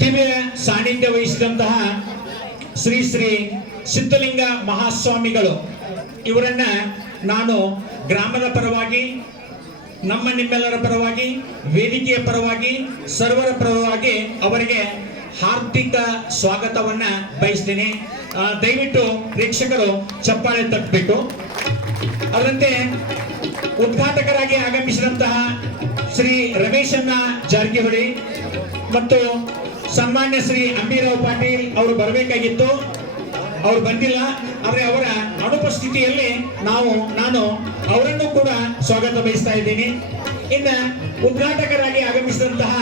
ದಿವ್ಯ ಸಾನ್ನಿಧ್ಯ ವಹಿಸಿದಂತಹ ಶ್ರೀ ಶ್ರೀ ಸಿದ್ಧಲಿಂಗ ಮಹಾಸ್ವಾಮಿಗಳು. ಇವರನ್ನ ನಾನು ಗ್ರಾಮದ ಪರವಾಗಿ, ನಮ್ಮ ನಿಮ್ಮೆಲ್ಲರ ಪರವಾಗಿ, ವೇದಿಕೆಯ ಪರವಾಗಿ, ಸರ್ವರ ಪರವಾಗಿ ಅವರಿಗೆ ಹಾರ್ದಿಕ ಸ್ವಾಗತವನ್ನ ಬಯಸ್ತೀನಿ. ದಯವಿಟ್ಟು ಪ್ರೇಕ್ಷಕರು ಚಪ್ಪಾಳೆ ತಟ್ಟಬೇಕು ಅದರಂತೆ ಉದ್ಘಾಟಕರಾಗಿ ಆಗಮಿಸಿದಂತಹ ಶ್ರೀ ರಮೇಶನ್ನ ಜಾರಕಿಹೊಳಿ ಮತ್ತು ಸನ್ಮಾನ್ಯ ಶ್ರೀ ಅಂಬಿರಾವ್ ಪಾಟೀಲ್ ಅವರು ಬರಬೇಕಾಗಿತ್ತು. ಅವ್ರು ಬಂದಿಲ್ಲ, ಆದರೆ ಅವರ ಅನುಪಸ್ಥಿತಿಯಲ್ಲಿ ನಾವು, ನಾನು ಅವರನ್ನು ಕೂಡ ಸ್ವಾಗತ ಬಯಸ್ತಾ ಇದ್ದೀನಿ. ಇನ್ನು ಉದ್ಘಾಟಕರಾಗಿ ಆಗಮಿಸಿದಂತಹ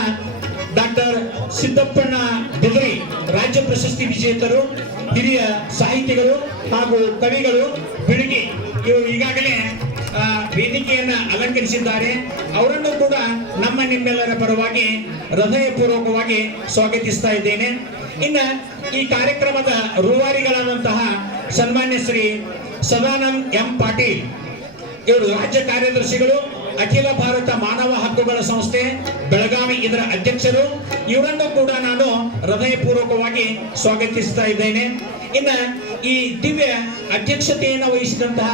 ಡಾಕ್ಟರ್ ಸಿದ್ದಪ್ಪಣ್ಣ ಬೆದರಿ, ರಾಜ್ಯ ಪ್ರಶಸ್ತಿ ವಿಜೇತರು, ಹಿರಿಯ ಸಾಹಿತಿಗಳು ಹಾಗೂ ಕವಿಗಳು, ಬಿಡುಗಿ. ಇವರು ಈಗಾಗಲೇ ವೇದಿಕೆಯನ್ನ ಅಲಂಕರಿಸಿದ್ದಾರೆ. ಅವರನ್ನು ಕೂಡ ನಮ್ಮ ನಿಮ್ಮೆಲ್ಲರ ಪರವಾಗಿ ಹೃದಯಪೂರ್ವಕವಾಗಿ ಸ್ವಾಗತಿಸ್ತಾ ಇದ್ದೇನೆ. ಇನ್ನ ಈ ಕಾರ್ಯಕ್ರಮದ ರೂವಾರಿಗಳಾದಂತಹ ಸನ್ಮಾನ್ಯ ಶ್ರೀ ಸದಾನಂದ್ ಎಂ ಪಾಟೀಲ್, ಇವರು ರಾಜ್ಯ ಕಾರ್ಯದರ್ಶಿಗಳು, ಅಖಿಲ ಭಾರತ ಮಾನವ ಹಕ್ಕುಗಳ ಸಂಸ್ಥೆ, ಬೆಳಗಾವಿ ಇದರ ಅಧ್ಯಕ್ಷರು. ಇವರನ್ನು ಕೂಡ ನಾನು ಹೃದಯಪೂರ್ವಕವಾಗಿ ಸ್ವಾಗತಿಸ್ತಾ ಇದ್ದೇನೆ. ಇನ್ನ ಈ ದಿವ್ಯ ಅಧ್ಯಕ್ಷತೆಯನ್ನು ವಹಿಸಿದಂತಹ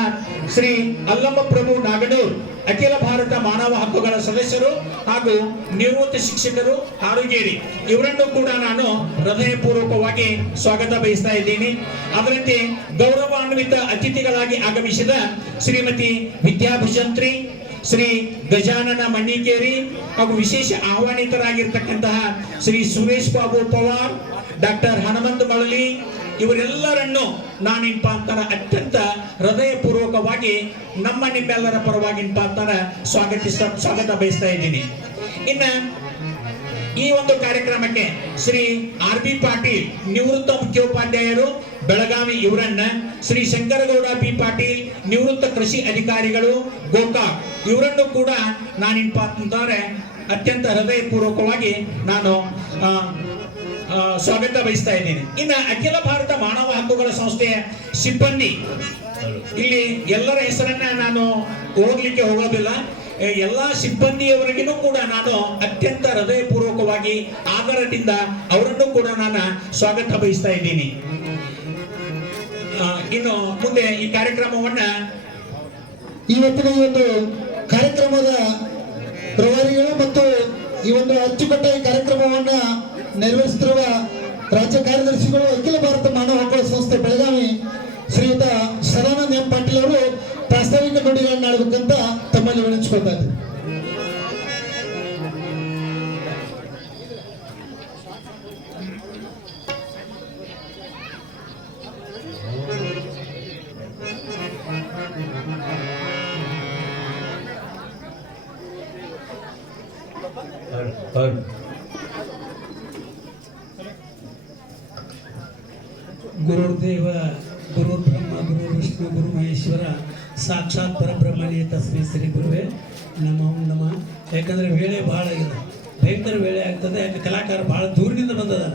ಶ್ರೀ ಅಲ್ಲಮ್ಮ ಪ್ರಭು ನಾಗಡೂರ್ ಅಖಿಲ ಭಾರತ ಮಾನವ ಹಕ್ಕುಗಳ ಸದಸ್ಯರು ಹಾಗೂ ನಿವೃತ್ತ ಶಿಕ್ಷಕರು ಹಾರುಗೇರಿ. ಇವರನ್ನು ಕೂಡ ನಾನು ಹೃದಯಪೂರ್ವಕವಾಗಿ ಸ್ವಾಗತ ಬಯಸ್ತಾ ಇದ್ದೀನಿ. ಅದರಂತೆ ಗೌರವಾನ್ವಿತ ಅತಿಥಿಗಳಾಗಿ ಆಗಮಿಸಿದ ಶ್ರೀಮತಿ ವಿದ್ಯಾಭುಜಂತ್ರಿ ಶ್ರೀ ಗಜಾನನ ಮಣ್ಣಿಕೇರಿ ಹಾಗೂ ವಿಶೇಷ ಆಹ್ವಾನಿತರಾಗಿರ್ತಕ್ಕಂತಹ ಶ್ರೀ ಸುರೇಶ್ ಬಾಬು ಪವಾರ್, ಡಾಕ್ಟರ್ ಹನುಮಂತ ಮಳಲಿ ಇವರೆಲ್ಲರನ್ನು ನಾನಿನ್ಪ ಅಂತಾರ ಅತ್ಯಂತ ಹೃದಯಪೂರ್ವಕವಾಗಿ ನಮ್ಮ ನಿಮ್ಮೆಲ್ಲರ ಪರವಾಗಿ ಇನ್ಪ ಅಂತಾರ ಸ್ವಾಗತಿಸ, ಸ್ವಾಗತ ಬಯಸ್ತಾ ಇದ್ದೀನಿ. ಇನ್ನ ಈ ಒಂದು ಕಾರ್ಯಕ್ರಮಕ್ಕೆ ಶ್ರೀ ಆರ್ ಬಿ ಪಾಟೀಲ್ ನಿವೃತ್ತ ಮುಖ್ಯೋಪಾಧ್ಯಾಯರು, ಬೆಳಗಾವಿ ಇವರನ್ನ ಶ್ರೀ ಶಂಕರಗೌಡ ಬಿ ಪಾಟೀಲ್, ನಿವೃತ್ತ ಕೃಷಿ ಅಧಿಕಾರಿಗಳು, ಗೋಕಾಕ್, ಇವರನ್ನು ಕೂಡ ನಾನಿನ್ಪ ಅಂತಂದ್ರೆ ಅತ್ಯಂತ ಹೃದಯಪೂರ್ವಕವಾಗಿ ನಾನು ಸ್ವಾಗತ ಬಯಸ್ತಾ ಇದ್ದೀನಿ. ಇನ್ನ ಅಖಿಲ ಭಾರತ ಮಾನವ ಹಕ್ಕುಗಳ ಸಂಸ್ಥೆಯ ಸಿಬ್ಬಂದಿ, ಇಲ್ಲಿ ಎಲ್ಲರ ಹೆಸರನ್ನ ನಾನು ಓದ್ಲಿಕ್ಕೆ ಹೋಗೋದಿಲ್ಲ. ಎಲ್ಲಾ ಸಿಬ್ಬಂದಿಯವರಿಗೂ ಕೂಡ ನಾನು ಅತ್ಯಂತ ಹೃದಯಪೂರ್ವಕವಾಗಿ ಆಧಾರದಿಂದ ಅವರನ್ನು ಕೂಡ ನಾನು ಸ್ವಾಗತ ಬಯಸ್ತಾ ಇದ್ದೀನಿ. ಇನ್ನು ಮುಂದೆ ಈ ಕಾರ್ಯಕ್ರಮವನ್ನ ಇವತ್ತಿನ ಈ ಒಂದು ಕಾರ್ಯಕ್ರಮದ ಪ್ರವಾರಿಗಳು ಮತ್ತು ಈ ಒಂದು ಅಚ್ಚುಕಟ್ಟಾಗಿ ಕಾರ್ಯಕ್ರಮವನ್ನ ನೆರವೇರಿಸುತ್ತಿರುವ ರಾಜ್ಯ ಕಾರ್ಯದರ್ಶಿಗಳು ಅಖಿಲ ಭಾರತ ಮಾನವ ಹಕ್ಕುಗಳ ಸಂಸ್ಥೆ ಬೆಳಗಾವಿ ಶ್ರೀಯುತ ಸದಾನಂದ ಎಂ ಪಾಟೀಲ್ ಅವರು ಪ್ರಾಸ್ತಾವಿಕ ನುಡಿಗಳನ್ನ ಆಡಬೇಕಂತ ತಮ್ಮಲ್ಲಿ ವಿನಿಸ್ಕೊಳ್ತಾ ಇದ್ದಾರೆ ಗುರುದೇವ ಸಾಕ್ಷಾತ್ ಪರಬ್ರಹ್ಮನೇ ತಸ್ಮಿ ಶ್ರೀ ಗುರುವೇ ನಮ್ಮ ಓಂ ನಮ. ಯಾಕಂದ್ರೆ ವೇಳೆ ಭಾಳ ಆಗಿದೆ ಭಯಂಕರ ವೇಳೆ ಆಗ್ತದೆ ಯಾಕೆ ಕಲಾಕಾರ ಭಾಳ ದೂರದಿಂದ ಬಂದದ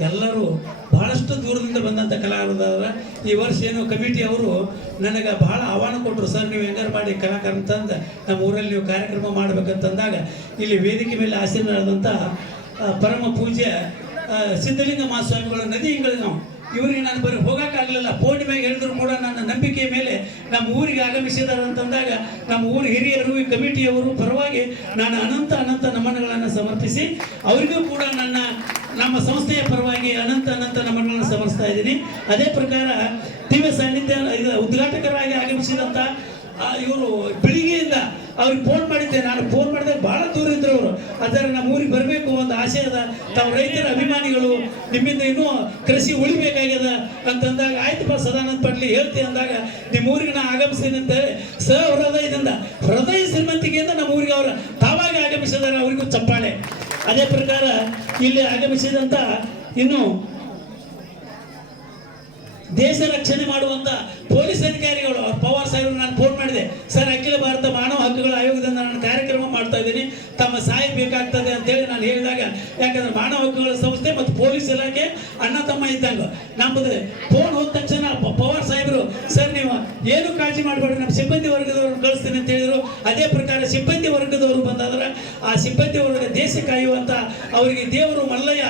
ಎಲ್ಲರೂ ಭಾಳಷ್ಟು ದೂರದಿಂದ ಬಂದಂಥ ಕಲಾಕಾರ ಈ ವರ್ಷ ಏನು ಕಮಿಟಿ ಅವರು ನನಗೆ ಭಾಳ ಆಹ್ವಾನ ಕೊಟ್ಟರು ಸರ್ ನೀವು ಹೆಂಗಾರು ಮಾಡಿ ಕಲಾಕಾರ ತಂದು ನಮ್ಮ ಊರಲ್ಲಿ ನೀವು ಕಾರ್ಯಕ್ರಮ ಮಾಡಬೇಕಂತಂದಾಗ ಇಲ್ಲಿ ವೇದಿಕೆ ಮೇಲೆ ಆಸೀನರಾದಂಥ ಪರಮ ಪೂಜ್ಯ ಆ, ಸಿದ್ಧಲಿಂಗ ಮಹಾಸ್ವಾಮಿಗಳು ನದಿ ಹಿಂಗಳು ನಾವು. ಇವರಿಗೆ ನಾನು ಬರೀ ಹೋಗೋಕ್ಕಾಗಲಿಲ್ಲ. ಫೋನ್ ಮ್ಯಾಗ ಹೇಳಿದ್ರು ಕೂಡ ನನ್ನ ನಂಬಿಕೆ ಮೇಲೆ ನಮ್ಮ ಊರಿಗೆ ಆಗಮಿಸಿದ್ದಾರೆ ಅಂತಂದಾಗ ನಮ್ಮ ಊರ ಹಿರಿಯರು ಈ ಕಮಿಟಿಯವರು ಪರವಾಗಿ ನಾನು ಅನಂತ ಅನಂತ ನಮನಗಳನ್ನು ಸಮರ್ಪಿಸಿ ಅವರಿಗೂ ಕೂಡ ನನ್ನ, ನಮ್ಮ ಸಂಸ್ಥೆಯ ಪರವಾಗಿ ಅನಂತ ಅನಂತ ನಮನಗಳನ್ನು ಸಮರ್ಪಿಸ್ತಾ ಇದ್ದೀನಿ. ಅದೇ ಪ್ರಕಾರ ದಿವ್ಯ ಸಾನ್ನಿಧ್ಯ ಇದು ಉದ್ಘಾಟಕರಾಗಿ ಆಗಮಿಸಿದಂಥ ಇವರು ಬೆಳಿಗ್ಗೆಯಿಂದ ಅವ್ರಿಗೆ ಫೋನ್ ಮಾಡಿದ್ದೆ. ನಾನು ಫೋನ್ ಮಾಡಿದಾಗ ಭಾಳ ದೂರ ಇದ್ರು ಅವರು. ಅದರ ನಮ್ಮ ಊರಿಗೆ ಬರಬೇಕು ಒಂದು ಆಸೆ ಅದ. ತಾವು ರೈತರ ಅಭಿಮಾನಿಗಳು, ನಿಮ್ಮಿಂದ ಇನ್ನೂ ಕೃಷಿ ಉಳಿಬೇಕಾಗ್ಯದ ಅಂತಂದಾಗ ಆಯ್ತಪ್ಪ ಸದಾನಂದ ಪಟ್ಲಿ, ಹೇಳ್ತಿ ಅಂದಾಗ ನಿಮ್ಮ ಊರಿಗೆ ನಾ ಆಗಮಿಸ್ತೀನಿ ಅಂತ ಹೃದಯ ಶ್ರೀಮಂತಿಕೆಯಿಂದ ನಮ್ಮ ಊರಿಗೆ ಅವರು ತಾವಾಗಿ ಆಗಮಿಸಿದಾರೆ, ಅವ್ರಿಗೂ ಚಪ್ಪಾಳೆ. ಅದೇ ಪ್ರಕಾರ, ಇಲ್ಲಿ ಆಗಮಿಸಿದಂಥ ಇನ್ನು ದೇಶ ರಕ್ಷಣೆ ಮಾಡುವಂತ ಪೊಲೀಸ್ ಅಧಿಕಾರಿಗಳು. ಪವಾರ್ ಸಾಹೇಬ್ ನಾನು ಫೋನ್ ಮಾಡಿದೆ. ಸರ್, ಅಖಿಲ ಭಾರತ ಮಾನವ ಹಕ್ಕುಗಳ ಆಯೋಗದಿಂದ ನಾನು ಕಾರ್ಯಕ್ರಮ ಮಾಡ್ತಾ ಇದ್ದೀನಿ. ತಮ್ಮ ಸಹಾಯ ಬೇಕಾಗ್ತದೆ ಅಂತೇಳಿ ನಾನು ಹೇಳಿದಾಗ, ಯಾಕಂದ್ರೆ ಮಾನವ ಹಕ್ಕುಗಳ ಸಂಸ್ಥೆ ಮತ್ತು ಪೊಲೀಸ್ ಇಲಾಖೆ ಅಣ್ಣ, ತಮ್ಮ ಇದ್ದಂಗ. ನಮ್ಮದು ಫೋನ್ ಹೋದ ತಕ್ಷಣ ಪವಾರ್ ಸಾಹೇಬರು, ಸರ್, ನೀವು ಏನು ಕಾಳಜಿ ಮಾಡಬೇಡ್ರಿ? ನಮ್ಮ ಸಿಬ್ಬಂದಿ ವರ್ಗದವ್ರನ್ನ ಕಳಿಸ್ತೀನಿ ಅಂತ ಹೇಳಿದ್ರು. ಅದೇ ಪ್ರಕಾರ ಸಿಬ್ಬಂದಿ ವರ್ಗದವರು ಬಂದಾದ್ರೆ, ಆ ಸಿಬ್ಬಂದಿ ವರ್ಗ ದೇಶ ಕಾಯುವಂತ ಅವರಿಗೆ ದೇವರು ಮಲ್ಲಯ್ಯ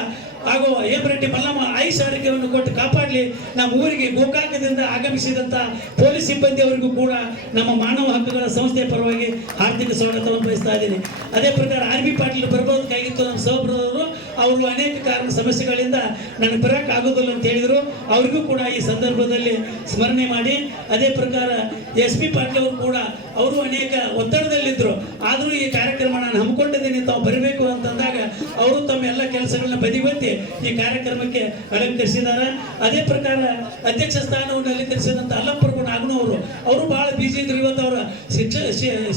ಹಾಗೂ ಹೇಮರೆಡ್ಡಿ ಮಲ್ಲಮ್ಮ ಆಯುಷ್ ಆರೋಗ್ಯವನ್ನು ಕೊಟ್ಟು ಕಾಪಾಡಲಿ. ನಮ್ಮ ಊರಿಗೆ ಗೋಕಾಕದಿಂದ ಆಗಮಿಸಿದಂಥ ಪೊಲೀಸ್ ಸಿಬ್ಬಂದಿ ಅವರಿಗೂ ಕೂಡ ನಮ್ಮ ಮಾನವ ಹಕ್ಕುಗಳ ಸಂಸ್ಥೆಯ ಪರವಾಗಿ ಹಾರ್ದಿಕ ಸ್ವಾಗತವನ್ನು ಬಯಸ್ತಾ ಇದ್ದೀನಿ. ಅದೇ ಪ್ರಕಾರ ಆರ್ ಬಿ ಪಾಟೀಲ್ ಬರ್ಬೋದಕ್ಕಾಗಿತ್ತು ನಮ್ಮ ಸಹಬ್ರದವರು ಅವರು ಅನೇಕ ಕಾರಣ ಸಮಸ್ಯೆಗಳಿಂದ ನನಗೆ ಬರೋಕೆ ಆಗೋದಿಲ್ಲ ಅಂತ ಹೇಳಿದರು. ಅವರಿಗೂ ಕೂಡ ಈ ಸಂದರ್ಭದಲ್ಲಿ ಸ್ಮರಣೆ ಮಾಡಿ. ಅದೇ ಪ್ರಕಾರ ಎಸ್ ಪಿ ಪಾಟೀಲ್ ಅವರು ಕೂಡ ಅವರು ಅನೇಕ ಒತ್ತಡದಲ್ಲಿದ್ದರು ಆದರೂ ಈ ಕಾರ್ಯಕ್ರಮ ನಾನು ಹಮ್ಮಿಕೊಂಡಿದ್ದೀನಿ ತಾವು ಬರಬೇಕು ಅಂತಂದಾಗ ಅವರು ತಮ್ಮ ಎಲ್ಲ ಕೆಲಸಗಳನ್ನ ಬದಿಗೊತ್ತಿ ಈ ಕಾರ್ಯಕ್ರಮಕ್ಕೆ ಅಲಂಕರಿಸಿದ್ದಾರೆ. ಅದೇ ಪ್ರಕಾರ ಅಧ್ಯಕ್ಷ ಸ್ಥಾನವನ್ನು ಅಲಂಕರಿಸಿದಂಥ ಅಲ್ಲಪ್ಪರ್ಗು ನಾಗನವರು ಅವರು ಭಾಳ ಬಿಜಿ ಇದ್ರು. ಇವತ್ತು ಅವರ ಶಿಕ್ಷ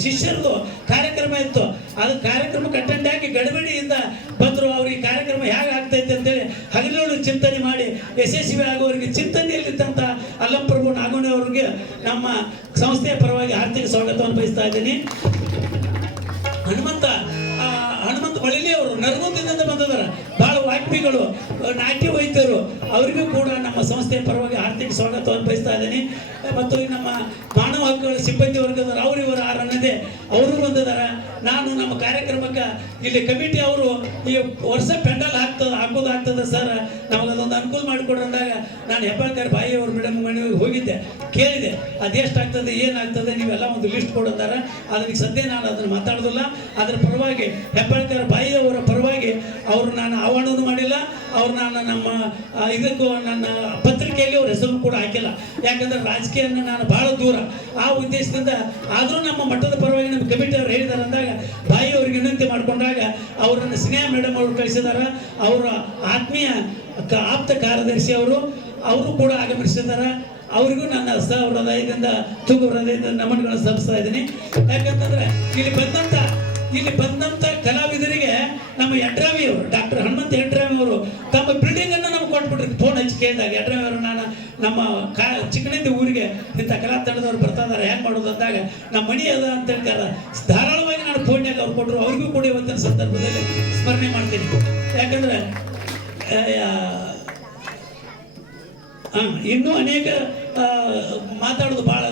ಶಿಷ್ಯರದು ಕಾರ್ಯಕ್ರಮ ಇತ್ತು. ಅದು ಕಾರ್ಯಕ್ರಮಕ್ಕೆ ಅಟೆಂಡ್ ಆಗಿ ಗಡಬಡಿಯಿಂದ ಬಂದರು ಅವ್ರಿಗೆ ಕಾರ್ಯಕ್ರಮ ಹೇಗೆ ಆಗ್ತೈತೆ ಅಂತೇಳಿ ಹಗಲೋಳು ಚಿಂತನೆ ಮಾಡಿ ಯಶಸ್ವಿ ಆಗುವವರಿಗೆ ಚಿಂತನೆಯಲ್ಲಿದ್ದಂಥ ಅಲ್ಲಂಪ್ರಭು ನಾಗೋಣಿ ಅವರಿಗೆ ನಮ್ಮ ಸಂಸ್ಥೆಯ ಪರವಾಗಿ ಆರ್ಥಿಕ ಸ್ವಾಗತವನ್ನು ಬಯಸ್ತಾ ಇದ್ದೀನಿ. ಹನುಮಂತ ಹನುಮಂತ ಅವರು ನರಗುಂದದಿಂದ ವಾಗ್ಮಿಗಳು ನಾಟ್ಯ ವೈದ್ಯರು ಅವರಿಗೂ ಕೂಡ ನಮ್ಮ ಸಂಸ್ಥೆಯ ಪರವಾಗಿ ಆರ್ಥಿಕ ಸ್ವಾಗತವನ್ನು ಬಯಸ್ತಾ ಇದ್ದೀನಿ. ಮತ್ತು ನಮ್ಮ ಮಾನವ ಹಕ್ಕುಗಳ ಸಿಬ್ಬಂದಿ ವರ್ಗದವರು, ಅವರು ಇವರು ಆರನ್ನದೇ ಅವರು ಬಂದಿದ್ದಾರೆ ನಾನು ನಮ್ಮ ಕಾರ್ಯಕ್ರಮಕ್ಕೆ ಇಲ್ಲಿ ಕಮಿಟಿ ಅವರು ಈ ವರ್ಷ ಪೆಂಡಲ್ ಹಾಕ್ತದ, ಹಾಕೋದು ಆಗ್ತದೆ ಸರ್. ನಮಗದೊಂದು ಅನುಕೂಲ ಮಾಡಿಕೊಡ್ರಿ ಅಂದಾಗ ನಾನು ಹೆಬ್ಬಾಳ್ಕರ್ ಬಾಯಿ ಅವ್ರ ಮೇಡಮ್ ಮನೆಗೆ ಹೋಗಿದ್ದೆ. ಕೇಳಿದೆ ಅದೆಷ್ಟಾಗ್ತದೆ ಏನಾಗ್ತದೆ ನೀವೆಲ್ಲ ಒಂದು ಲಿಸ್ಟ್ ಕೊಡೋದಾರ. ಅದಕ್ಕೆ ಸದ್ಯ ನಾನು ಅದನ್ನು ಮಾತಾಡೋದಿಲ್ಲ. ಅದರ ಪರವಾಗಿ ಹೆಬ್ಬಾಳ್ಕರ್ ಬಾಯಿ ಅವರ ಪರವಾಗಿ ಅವರು ನಾನು ಆಹ್ವಾನವೂ ಮಾಡಿಲ್ಲ. ಅವ್ರು ನಾನು ನಮ್ಮ ಇದಕ್ಕೂ ನನ್ನ ಪತ್ರಿಕೆಯಲ್ಲಿ ಅವ್ರ ಹೆಸರು ಕೂಡ ಹಾಕಿಲ್ಲ. ಯಾಕಂದ್ರೆ ರಾಜಕೀಯನ ನಾನು ಬಹಳ ದೂರ. ಆ ಉದ್ದೇಶದಿಂದ ಆದರೂ ನಮ್ಮ ಮಠದ ಪರವಾಗಿ ನಮ್ಮ ಕಮಿಟಿ ಅವ್ರು ಹೇಳಿದಾರೆ ಅಂದಾಗ, ಬಾಯಿ ಅವ್ರಿಗೆ ವಿನಂತಿ ಮಾಡಿಕೊಂಡಾಗ ಅವರನ್ನು ಸ್ನೇಹ ಮೇಡಮ್ ಅವರು ಕಳಿಸಿದಾರೆ, ಅವರ ಆತ್ಮೀಯ ಆಪ್ತ ಕಾರ್ಯದರ್ಶಿ ಅವರು ಅವರು ಕೂಡ ಆಗಮಿಸಿದಾರ. ಅವರಿಗೂ ನನ್ನ ಹೃದಯದಿಂದ ತೂಗು ಹೃದಯದಿಂದ ನಮನಗಳನ್ನು ಸಲ್ಲಿಸ್ತಾ ಇದ್ದೀನಿ. ಯಾಕಂತಂದ್ರೆ ಇಲ್ಲಿ ಬಂದಂತ ಇಲ್ಲಿ ಬಂದಂತ ಕಲಾವಿದರಿಗೆ ನಮ್ಮ ಯಡ್ರಾಮಿ ಅವರು ಡಾಕ್ಟರ್ ಹನುಮಂತ ಯಡ್ರಾಮಿ ಅವರು ತಮ್ಮ ಬಿಲ್ಡಿಂಗ್ ಅನ್ನು ನಮ್ಗೆ ಕೊಟ್ಬಿಟ್ರಿ. ಫೋನ್ ಹಚ್ಚಿ ಕೇಳಿದಾಗ ಯಡ್ರಾಮಿ ಅವರು ನಾನು ನಮ್ಮ ಕಾ ಚಿಕ್ಕನಿಂದ ಊರಿಗೆ ಇಂಥ ಕಲಾ ತಂಡದವ್ರು ಬರ್ತಾ ಇದಾರೆ ಹೆಂಗೆ ಮಾಡೋದು? ಅಂದಾಗ ನಮ್ಮ ಮಣಿ ಅದ ಅಂತ ಹೇಳ್ತಾರೆ ಧಾರಾಳವಾಗಿ ನಾನು ಫೋನ್ಯಾಗ ಅವ್ರು ಕೊಟ್ಟರು ಅವ್ರಿಗೂ ಕೂಡ ಇವತ್ತಿನ ಸಂದರ್ಭದಲ್ಲಿ ಸ್ಮರಣೆ ಮಾಡ್ತೀನಿ. ಯಾಕಂದ್ರೆ ಆ, ಇನ್ನೂ ಅನೇಕ ಮಾತಾಡೋದು ಭಾಳ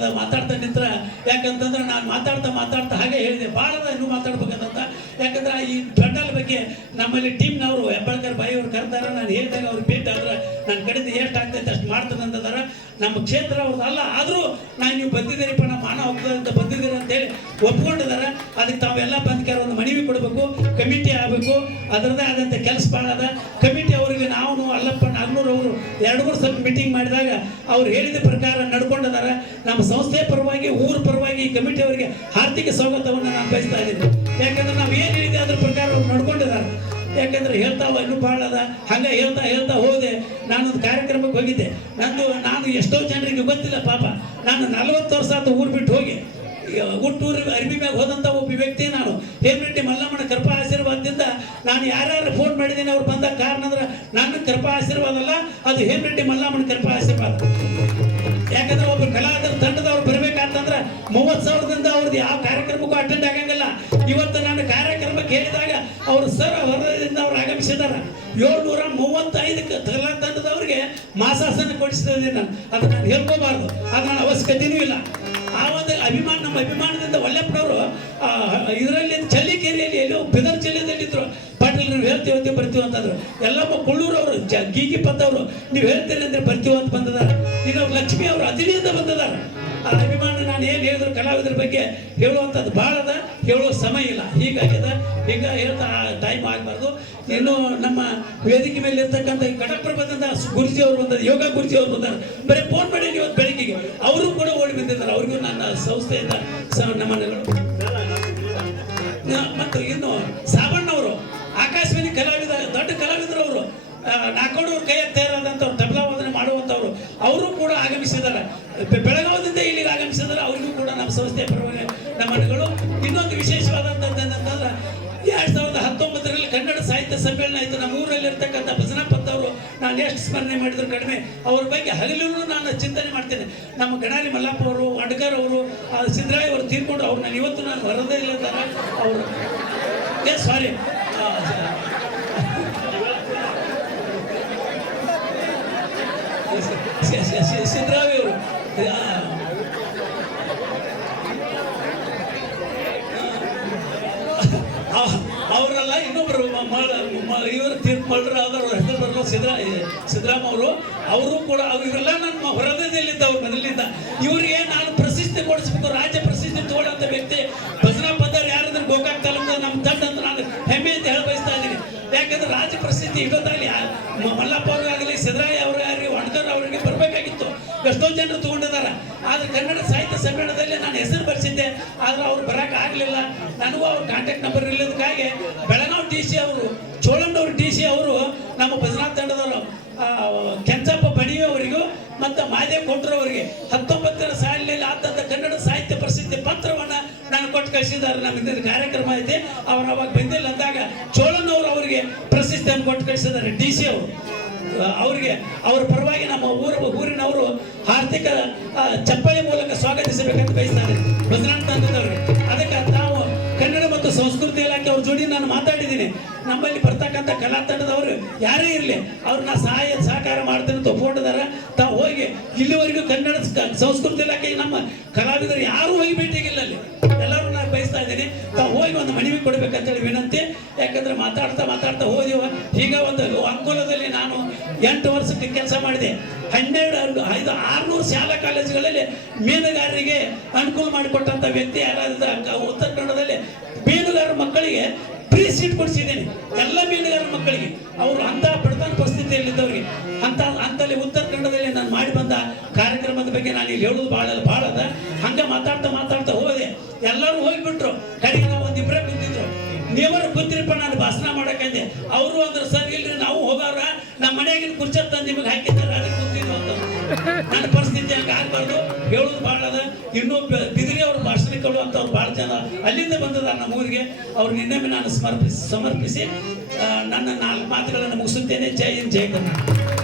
ನಿಂತ್ರ ಯಾಕಂತಂದ್ರೆ ನಾನು ಮಾತಾಡ್ತಾ ಮಾತಾಡ್ತಾ ಹಾಗೆ ಹೇಳಿದೆ. ಭಾಳ ಇನ್ನು ಮಾತಾಡ್ಬೇಕಂತ ಯಾಕಂದ್ರೆ ಈ ಬೆಂಡಲ್ ಬಗ್ಗೆ ನಮ್ಮಲ್ಲಿ ಟೀಮ್ನವರು ಹೆಬ್ಬಾಳ್ಕರ್ ಬಾಯಿ ಅವ್ರು ಕರೆದಾರ, ನಾನು ಹೇಳಿದಾಗ ಅವ್ರು ಭೇಟಿ ಆದ್ರೆ ನನ್ನ ಕಡೆಯಿಂದ ಎಷ್ಟು ಆಗ್ತೈತೆ ಅಷ್ಟು ಮಾಡ್ತಾನೆ ಅಂತದಾರ, ನಮ್ಮ ಕ್ಷೇತ್ರ ಅವ್ರದ್ದು ಅಲ್ಲ, ಆದರೂ ನಾನು ನೀವು ಬಂದಿದ್ದೀರಿಪ್ಪ, ನಮ್ಮ ಮಾನ ಹೋಗ್ತದೆ ಅಂತ ಬಂದಿದ್ದೀರಿ ಅಂತೇಳಿ ಒಪ್ಕೊಂಡಿದ್ದಾರೆ ಅದಕ್ಕೆ ತಾವೆಲ್ಲ ಬಂದ್ಕಾರ ಒಂದು ಮನವಿ ಕೊಡಬೇಕು, ಕಮಿಟಿ ಆಗಬೇಕು, ಅದರದ್ದೇ ಆದಂಥ ಕೆಲಸ ಭಾಳ ಕಮಿಟಿ ಅವರಿಗೆ ನಾವು ಅಲ್ಲಪ್ಪ, ನಾಗ್ನೂರು ಅವರು ಎರಡು ಮೂರು ಸ್ವಲ್ಪ ಮೀಟಿಂಗ್ ಮಾಡಿದಾಗ ಅವ್ರು ಹೇಳಿದ ಪ್ರಕಾರ ನಡ್ಕೊಂಡಿದ್ದಾರೆ ನಮ್ಮ ಸಂಸ್ಥೆ ಪರವಾಗಿ, ಊರ ಪರವಾಗಿ ಈ ಕಮಿಟಿ ಅವರಿಗೆ ಆರ್ಥಿಕ ಸ್ವಾಗತವನ್ನು ನಾನು ಬಯಸ್ತಾ ಇದ್ದೀನಿ. ಯಾಕಂದ್ರೆ ನಾವು ಏನು ಹೇಳಿದೆ ಅದ್ರ ಪ್ರಕಾರ ಅವ್ರು ನಡ್ಕೊಂಡಿದ್ದಾರೆ ಯಾಕಂದ್ರೆ ಹೇಳ್ತಾವ ಇನ್ನೂ ಭಾಳ ಅದ. ಹಂಗೆ ಹೇಳ್ತಾ ಹೇಳ್ತಾ ಹೋದೆ. ನಾನೊಂದು ಕಾರ್ಯಕ್ರಮಕ್ಕೆ ಹೋಗಿದ್ದೆ. ನಂದು, ನಾನು ಎಷ್ಟೋ ಜನರಿಗೆ ಗೊತ್ತಿಲ್ಲ ಪಾಪ. ನಾನು ನಲವತ್ತು ವರ್ಷ ಆತ ಊರು ಬಿಟ್ಟು ಹೋಗಿ. ಹುಟ್ಟೂರು ಅರ್ಬಿ ಮ್ಯಾಗ ಹೋದಂಥ ಒಬ್ಬ ವ್ಯಕ್ತಿ ನಾನು. ಹೇಮರೆಡ್ಡಿ ಮಲ್ಲಮ್ಮನ ಕೃಪಾ ಆಶೀರ್ವಾದದಿಂದ ನಾನು ಯಾರ್ಯಾರು ಫೋನ್ ಮಾಡಿದ್ದೀನಿ, ಅವ್ರು ಬಂದ ಕಾರಣ ಅಂದ್ರೆ ನನ್ನ ಕೃಪಾ ಆಶೀರ್ವಾದ ಅಲ್ಲ, ಅದು ಹೇಮರೆಡ್ಡಿ ಮಲ್ಲಮ್ಮನ ಕೃಪಾ ಆಶೀರ್ವಾದ. ಮೂವತ್ತು ಸಾವಿರದಿಂದ ಅವ್ರದ್ದು ಯಾವ ಕಾರ್ಯಕ್ರಮಕ್ಕೂ ಅಟೆಂಡ್ ಆಗಂಗಿಲ್ಲ. ಇವತ್ತು ನಾನು ಕಾರ್ಯಕ್ರಮ ಕೇಳಿದಾಗ ಅವರು ಸರ್ ಹೊರದಿಂದ ಅವ್ರು ಆಗಮಿಸಿದಾರ. ಏಳ್ನೂರ ಮೂವತ್ತೈದಕ್ಕೆ ತಗಲಾ ತಂಡದವ್ರಿಗೆ ಮಾಸಾಸನ ಕೊಡಿಸಿದ್ದೀನಿ ನಾನು. ಅದು ನಾನು ಹೇಳ್ಕೋಬಾರ್ದು. ಅದು ನನ್ನ ಅವಶ್ಯಕತೆಯೂ ಇಲ್ಲ. ಆ ಒಂದು ಅಭಿಮಾನ, ನಮ್ಮ ಅಭಿಮಾನದಿಂದ ಒಳ್ಳೆಪ್ಪನವರು ಇದರಲ್ಲಿ ಚಳ್ಳಿಕೆರೆಯಲ್ಲಿ ಎಲ್ಲೋ ಬಿದರ್ ಜಿಲ್ಲೆಯಲ್ಲಿದ್ದರು ಪಾಟೀಲ್, ನೀವು ಹೇಳ್ತೀವಿ ಅಂತ ಬರ್ತೀವಿ ಅಂತಂದ್ರು. ಎಲ್ಲಮ್ಮ ಕುಳ್ಳೂರವರು ಗೀಗಿ ಪತ್ತವರು ನೀವು ಹೇಳ್ತೀರಿ ಅಂದ್ರೆ ಬರ್ತೀವಿ ಅಂತ ಬಂದಿದ್ದಾರೆ. ಈಗ ಲಕ್ಷ್ಮಿ ಅವರು ಅದಿಲಿಯಿಂದ ಬಂದಿದ್ದಾರೆ. ಆ ಅಭಿಮಾನ ನಾನು ಏನು ಹೇಳಿದ್ರು, ಕಲಾವಿದರ ಬಗ್ಗೆ ಹೇಳುವಂಥದ್ದು ಭಾಳ ಅದ, ಹೇಳೋ ಸಮಯ ಇಲ್ಲ. ಹೀಗಾಗ್ಯದ ಈಗ ಹೇಳ್ತಾ ಟೈಮ್ ಆಗಬಾರ್ದು. ಇನ್ನು ನಮ್ಮ ವೇದಿಕೆ ಮೇಲೆ ಇರ್ತಕ್ಕಂಥ ಕಡಪ್ರಭದಿಂದ ಗುರುಜಿ ಅವರು ಬಂದ ಯೋಗ ಗುರುಜಿ ಅವರು ಬಂದಾರೆ, ಬರೀ ಫೋನ್ ಮಾಡಿ ಇವತ್ತು ಬೆಳಗ್ಗೆಗೆ. ಅವರು ಕೂಡ ಓಡಿ ಬಂದಿದ್ದಾರೆ. ಅವ್ರಿಗೂ ನನ್ನ ಸಂಸ್ಥೆಯಿಂದ ನಮನಗಳು ಮತ್ತು ಇನ್ನು ಸಾಬಣ್ಣವರು ಆಕಾಶವಾಣಿ ಕಲಾವಿದ, ದೊಡ್ಡ ಕಲಾವಿದರು ಅವರು ನಾಲ್ಕೋಡು ಕೈಯ ತಯಾರಾದಂಥವ್ರು, ತಬಲಾ ವಾದನೆ ಮಾಡುವಂಥವ್ರು, ಅವರು ಕೂಡ ಆಗಮಿಸಿದ್ದಾರೆ. ಬೆಳಗಾವದಿಂದ ಇಲ್ಲಿಗೆ ಆಗಮಿಸಿದ್ರೆ ಅವರಿಗೂ ಕೂಡ ನಮ್ಮ ಸಂಸ್ಥೆ ಪರವಾಗಿ ನಮ್ಮಗಳು ಇನ್ನೊಂದು ವಿಶೇಷವಾದಂಥದ್ದು ಏನಂತಂದ್ರೆ, ಎರಡು ಸಾವಿರದ ಹತ್ತೊಂಬತ್ತರಲ್ಲಿ ಕನ್ನಡ ಸಾಹಿತ್ಯ ಸಮ್ಮೇಳನ ಆಯಿತು. ನಮ್ಮ ಊರಲ್ಲಿರ್ತಕ್ಕಂಥ ಭಜನಾ ಪತ್ತವರು ನಾನು ಎಷ್ಟು ಸ್ಮರಣೆ ಮಾಡಿದ್ರು ಕಡಿಮೆ. ಅವ್ರ ಬಗ್ಗೆ ಹಗಲೂ ನಾನು ಚಿಂತನೆ ಮಾಡ್ತೇನೆ. ನಮ್ಮ ಗಣಾರಿ ಮಲ್ಲಪ್ಪ ಅವರು ಅಡ್ಕರ್ ಅವರು ಸಿದ್ದರಾಯ್ ಅವರು ತೀರ್ಕೊಂಡು ಅವ್ರು ನಾನು ಇವತ್ತು ನಾನು ಹೊರದೇ ಅಂತಾರೆ ಅವರು ಏ ಸಾರಿ ಸಿದ್ದರಾಮಯ್ಯ ಅವರೆಲ್ಲ ಇನ್ನೊಬ್ರು ಇವರು ತೀರ್ಪಳ್ರ ಅದರ ಹೆಸರು ಬರಲು ಸಿದ್ದರಾ ಸಿದ್ದರಾಮ ಅವರು. ಅವರು ಕೂಡ ಅವರೆಲ್ಲ ನನ್ನ ಹೊರದೇಶದಲ್ಲಿದ್ದವ್ರು ಮೊದಲಿಂದ. ಇವರಿಗೆ ನಾನು ಪ್ರಶಸ್ತಿ ಕೊಡಿಸ್ಬೇಕು, ರಾಜ್ಯ ಪ್ರಶಸ್ತಿ ತಗೊಳ್ಳೋಂಥ ವ್ಯಕ್ತಿ ಭಜನಾ ಪದರ್ ಯಾರಾದ್ರೂ ಗೋಕಾಕ್ ತಾಲೂಕು ನಮ್ಮ ತಂಡ ಅಂತ ನಾನು ಹೆಮ್ಮೆ ಅಂತ ಹೇಳಿ ಬಯಸ್ತಾ ಇದ್ದೀನಿ. ಯಾಕಂದ್ರೆ ರಾಜ್ಯ ಪ್ರಶಸ್ತಿ ಇವತ್ತಾಗಲಿ ಮಲ್ಲಪ್ಪ ಅವರಾಗಲಿ ಸಿದ್ದರಾಮಯ್ಯ ವಣಕರ್ ಅವರಿಗೆ ಎಷ್ಟೊಂದು ಜನರು ತಗೊಂಡಿದ್ದಾರೆ ಆದ್ರೆ ಕನ್ನಡ ಸಾಹಿತ್ಯ ಸಮ್ಮೇಳನದಲ್ಲಿ ನಾನು ಹೆಸರು ಬರೆಸಿದ್ದೆ. ಆದ್ರೆ ಅವ್ರು ಬರಕ್ ಆಗ್ಲಿಲ್ಲ. ನನಗೂ ಅವ್ರ ಕಾಂಟ್ಯಾಕ್ಟ್ ನಂಬರ್ ಇಲ್ಲದಕ್ಕಾಗಿ ಬೆಳಗಾವ್ ಡಿ ಸಿ ಅವರು ಚೋಳಂಡವ್ರ ಡಿ ಸಿ ಅವರು ನಮ್ಮ ಭಜನಾ ತಂಡದವರು ಕೆಂಚಪ್ಪ ಬಡಿವೆ ಅವರಿಗೂ ಮತ್ತು ಮಾದೇವ್ ಕೊಟ್ರವರಿಗೆ ಹತ್ತೊಂಬತ್ತರ ಸಾಲಿನಲ್ಲಿ ಆದಂಥ ಕನ್ನಡ ಸಾಹಿತ್ಯ ಪ್ರಸಿದ್ಧಿ ಪತ್ರವನ್ನ ನಾನು ಕೊಟ್ಟು ಕಳಿಸಿದ್ದಾರೆ. ಹಿಂದಿನ ಕಾರ್ಯಕ್ರಮ ಐತೆ ಅವ್ರು ಅವಾಗ ಬಂದಿಲ್ಲ ಅಂದಾಗ ಚೋಳನವರು ಅವರಿಗೆ ಪ್ರಸಿದ್ಧಿಯನ್ನು ಕೊಟ್ಟು ಕಳಿಸಿದ್ದಾರೆ ಡಿ ಸಿ ಅವರು. ಅವರಿಗೆ ಅವರ ಪರವಾಗಿ ನಮ್ಮ ಊರ ಊರಿನವರು ಆರ್ಥಿಕ ಆ, ಚಪ್ಪಾಳೆ ಮೂಲಕ ಸ್ವಾಗತಿಸಬೇಕಂತ ಬಯಸ್ತಾರೆ. ತಂಡದವ್ರಿಗೆ ಅದಕ್ಕೆ ನಾವು ಕನ್ನಡ ಮತ್ತು ಸಂಸ್ಕೃತಿ ಇಲಾಖೆ ಅವ್ರ ಜೋಡಿ ನಾನು ಮಾತಾಡಿದ್ದೀನಿ. ನಮ್ಮಲ್ಲಿ ಬರ್ತಕ್ಕಂಥ ಕಲಾ ತಂಡದವರು ಯಾರೇ ಇರಲಿ ಅವ್ರನ್ನ ಸಹಾಯ ಸಹಕಾರ ಮಾಡ್ತೇನೆ ಒಪ್ಕೊಂಡಿದ್ದಾರೆ. ತಾವು ಹೋಗಿ ಇಲ್ಲಿವರೆಗೂ ಕನ್ನಡ ಸಂಸ್ಕೃತಿ ಇಲಾಖೆ ನಮ್ಮ ಕಲಾವಿದರು ಯಾರು ಹೋಗಿ ಭೇಟಿಯಾಗಿಲ್ಲ ಅಲ್ಲಿ. ಎಲ್ಲರೂ ಬಯಸ್ತಾ ಇದ್ದೀನಿ. ತಾವು ಹೋಗಿ ಒಂದು ಮನವಿ ಕೊಡ್ಬೇಕಂತೇಳಿ ವಿನಂತಿ. ಯಾಕಂದ್ರೆ ಮಾತಾಡ್ತಾ ಮಾತಾಡ್ತಾ ಹೋದಿವ. ಈಗ ಒಂದು ಅಂಕೋಲದಲ್ಲಿ ನಾನು ಎಂಟು ವರ್ಷಕ್ಕೆ ಕೆಲಸ ಮಾಡಿದೆ. ಹನ್ನೆರಡು ಐದು, ಆರ್ನೂರು ಶಾಲಾ ಕಾಲೇಜುಗಳಲ್ಲಿ ಮೀನುಗಾರರಿಗೆ ಅನುಕೂಲ ಮಾಡಿಕೊಟ್ಟಂತ ವ್ಯಕ್ತಿ ಯಾರಾದ ಉತ್ತರ ಕನ್ನಡದಲ್ಲಿ ಮೀನುಗಾರ ಮಕ್ಕಳಿಗೆ ಫ್ರೀ ಸೀಟ್ ಕೊಡಿಸಿದ್ದೀನಿ. ಎಲ್ಲ ಮೀನುಗಾರ ಮಕ್ಕಳಿಗೆ. ಅವರು ಅಂತ ಬಡತನ ಪರಿಸ್ಥಿತಿಯಲ್ಲಿದ್ದವ್ರಿಗೆ. ಅಂತ ಅಂತಲ್ಲಿ ಉತ್ತರ ಕನ್ನಡದಲ್ಲಿ ನಾನು ಮಾಡಿ ಬಂದ ಕಾರ್ಯಕ್ರಮದ ಬಗ್ಗೆ ನಾನು ಇಲ್ಲಿ ಹೇಳೋದು ಭಾಳ ಭಾಳ ಅದ. ಹಂಗೆ ಮಾತಾಡ್ತಾ ಮಾತಾಡ್ತಾ ಹೋದೆ ಎಲ್ಲರೂ ಹೋಗ್ಬಿಟ್ರು. ಕಡೆಗೆ ನಾವು ಒಂದು ಇಬ್ಬರೇ ಕುಂತಿದ್ರು. ನೀವರು ಕೂತಿರಪ್ಪ ನಾನು ಭಾಷಣ ಮಾಡಕಂದೆ ಅವರು ಅಂದ್ರೆ, ಸರ್, ಇಲ್ರಿ, ನಾವು ಹೋಗೋರ ನಮ್ಮ ಮನೆಯಾಗಿನ ಕುರ್ಚಿ ತಂದು ನಿಮಗೆ ಹಾಕಿದ್ದಾರೆ ಅದಕ್ಕೆ ಕೂತಿದ್ರು ಅಂತ. ನನ್ನ ಪರಿಸ್ಥಿತಿ ಹಂಗೆ ಆಗ್ಬಾರ್ದು. ಹೇಳೋದು ಭಾಳ ಅದ. ಇನ್ನೂ ಬಿದಿರಿ ಅವ್ರ ಭಾಷಣ ಕೊಡುವಂಥವ್ರು ಭಾಳ ಜನ ಅಲ್ಲಿಂದ ಬಂದದ ನಮ್ಮ ಊರಿಗೆ. ಅವ್ರು ನಿನ್ನೆ ನಾನು ಸಮರ್ಪಿಸಿ ಸಮರ್ಪಿಸಿ ನನ್ನ ನಾಲ್ಕು ಮಾತುಗಳನ್ನು ಮುಗಿಸುತ್ತೇನೆ. ಜೈ ಹಿಂದ್, ಜೈ ಕರ್ನಾಟಕ.